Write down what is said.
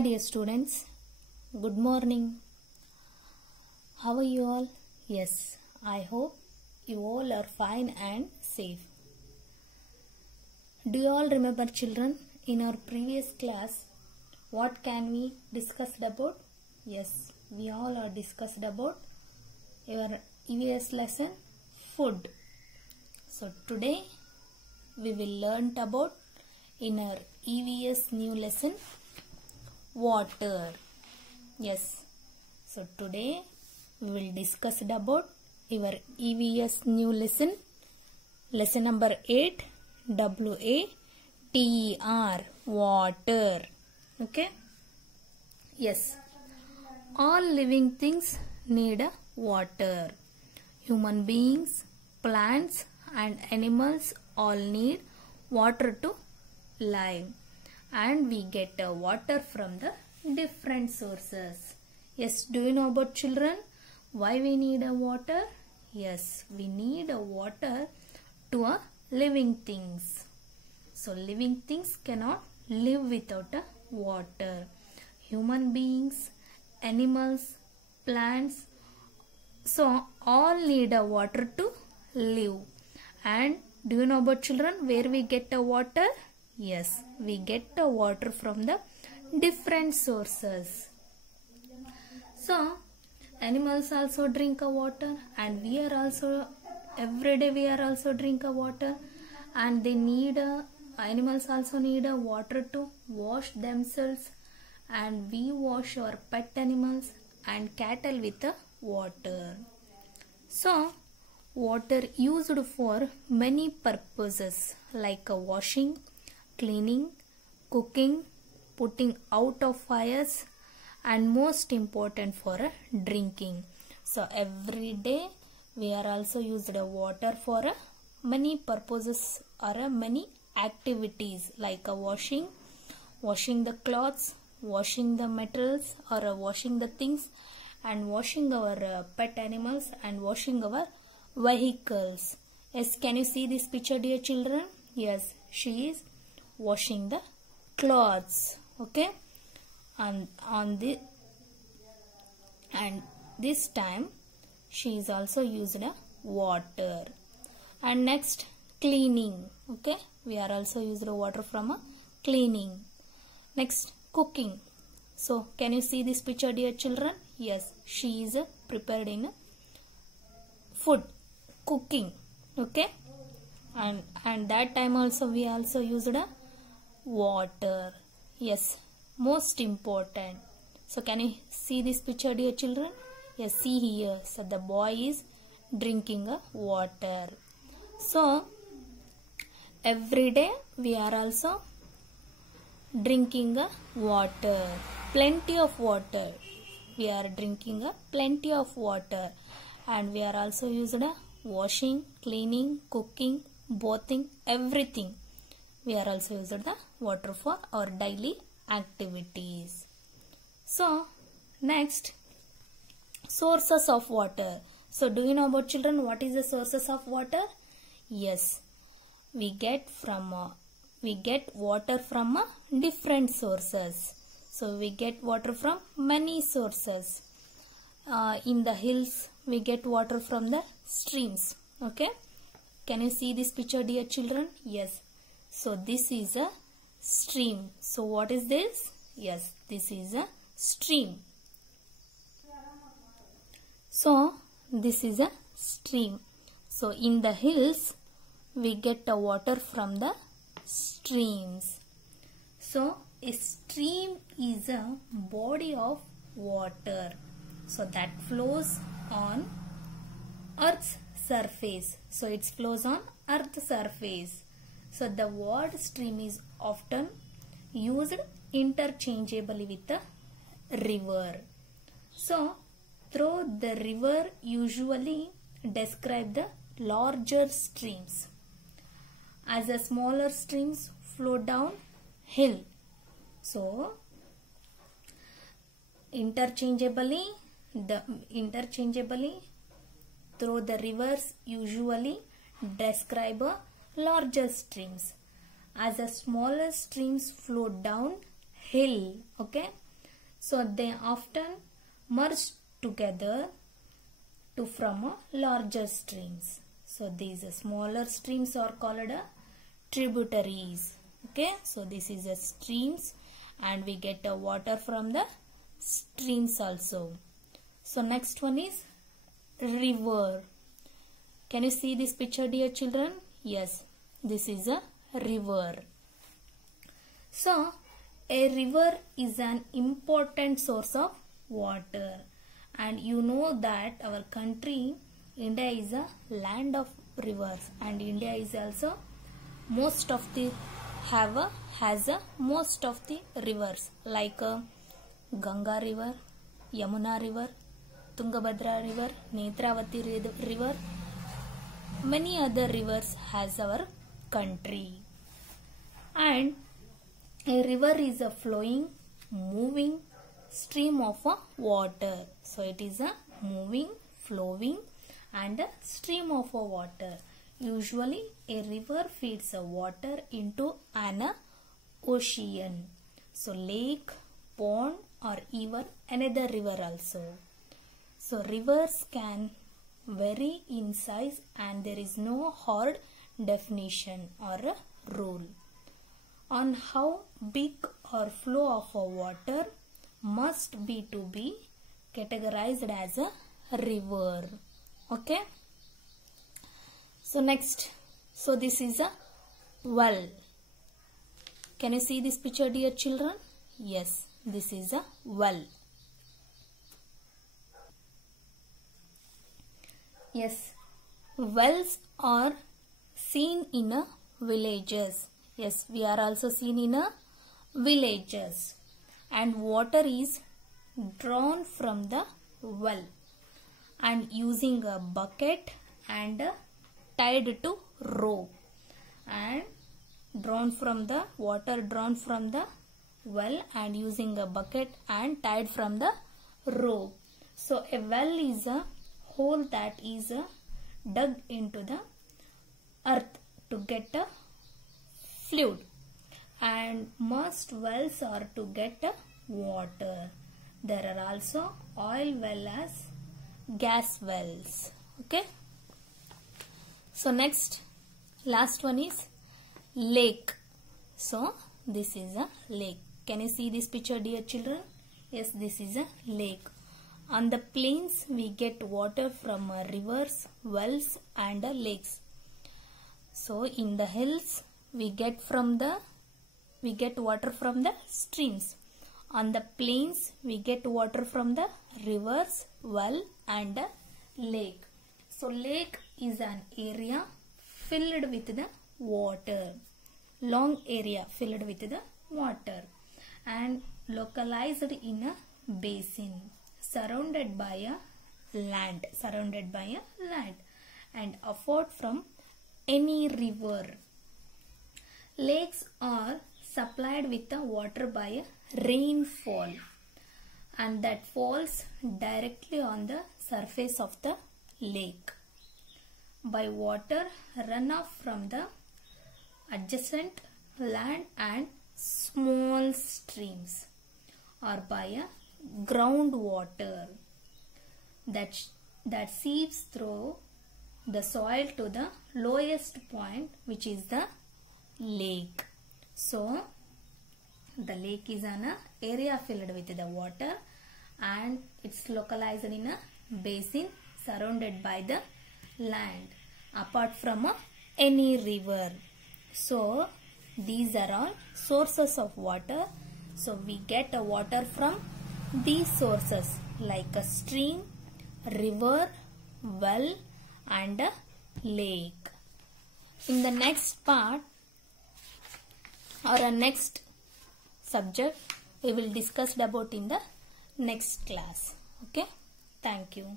Hi dear students, good morning. How are you all? Yes, I hope you all are fine and safe. Do you all remember, children, in our previous class what can we discussed about? Yes, we all are discussed about your EVS lesson food. So today we will learn about in our EVS new lesson water. Yes, so today we will discuss about your EVS new lesson number 8, WATER, water. Okay, yes, all living things need water. Human beings, plants and animals all need water to live, and we get water from the different sources. Yes, do you know about, children, why we need water? Yes, we need water to living things. So living things cannot live without water. Human beings, animals, plants, so all need water to live. And do you know about, children, where we get water? Yes, we get water from the different sources. So animals also drink water, and we are also every day we are also drink water, and they need animals also need water to wash themselves, and we wash our pet animals and cattle with water. So water used for many purposes like washing, cleaning, cooking, putting out of fires, and most important for drinking. So every day we are also used water for many purposes or many activities like washing the clothes, washing the metals or washing the things, and washing our pet animals, and washing our vehicles. Yes, can you see this picture, dear children? Yes, she is washing the clothes. Okay, and this time she is also used water. And next, cleaning. Okay, we are also used water from cleaning. Next, cooking. So can you see this picture, dear children? Yes, she is prepared in food, cooking. Okay, and that time also we also used water. Yes, most important. So can you see this picture, dear children? Yes, see here. So the boy is drinking water. So every day we are also drinking water, plenty of water. We are drinking plenty of water, and we are also used washing, cleaning, cooking, bathing, everything. We are also used the water for our daily activities. So next, sources of water. So do you know about, children, what is the sources of water? Yes, we get water from different sources. So we get water from many sources. In the hills we get water from the streams. Okay, can you see this picture, dear children? Yes, so this is a stream. So what is this? Yes, this is a stream. So this is a stream. So in the hills we get the water from the streams. So a stream is a body of water, so that flows on Earth's surface. So it flows on Earth's surface. So the word stream is often used interchangeably with the river. So through the river usually describe the larger streams, as the smaller streams flow down hill. So interchangeably through the rivers usually describe larger streams, as the smaller streams flow down hill. Okay, So they often merge together to form larger streams. So these smaller streams are called tributaries. Okay, so this is a streams, and we get water from the streams also. So next one is river. Can you see this picture, dear children? Yes, this is a river. So a river is an important source of water, and you know that our country India is a land of rivers, and India is also most of the has most of the rivers like Ganga river, Yamuna river, Tungabhadra river, Netravati river. Many other rivers has our country, and a river is a flowing, moving stream of water. So it is a moving, flowing and a stream of water. Usually a river feeds water into an ocean. So lake, pond or even another river also. So rivers can vary in size, and there is no hard definition or a rule on how big or flow of water must be to be categorized as a river. Okay. So next, so this is a well. Can you see this picture, dear children? Yes, this is a well. Yes, wells are seen in villages. Yes, we are also seen in villages, and water is drawn from the well and using a bucket and tied to rope, and drawn from the water drawn from the well and using a bucket and tied from the rope. So a well is a hole that is dug into the earth to get a fluid, and most wells are to get water. There are also oil well as gas wells. Okay. So next, last one is lake. So this is a lake. Can you see this picture, dear children? Yes, this is a lake. On the plains we get water from rivers, wells and lakes. So in the hills we get water from the streams. On the plains we get water from the rivers, well and lake. So lake is an area filled with the water, long area filled with the water, and localized in a basin surrounded by a land, and afford from any river. Lakes are supplied with the water by rainfall, and that falls directly on the surface of the lake, by water runoff from the adjacent land and small streams, or by a groundwater that seeps through the soil to the lowest point, which is the lake. So the lake is an area filled with the water, and it's localized in a basin surrounded by the land apart from any river. So these are all sources of water. So we get water from these sources like a stream, river, well and a lake. In the next part or a next subject we will discuss about in the next class. Okay, thank you.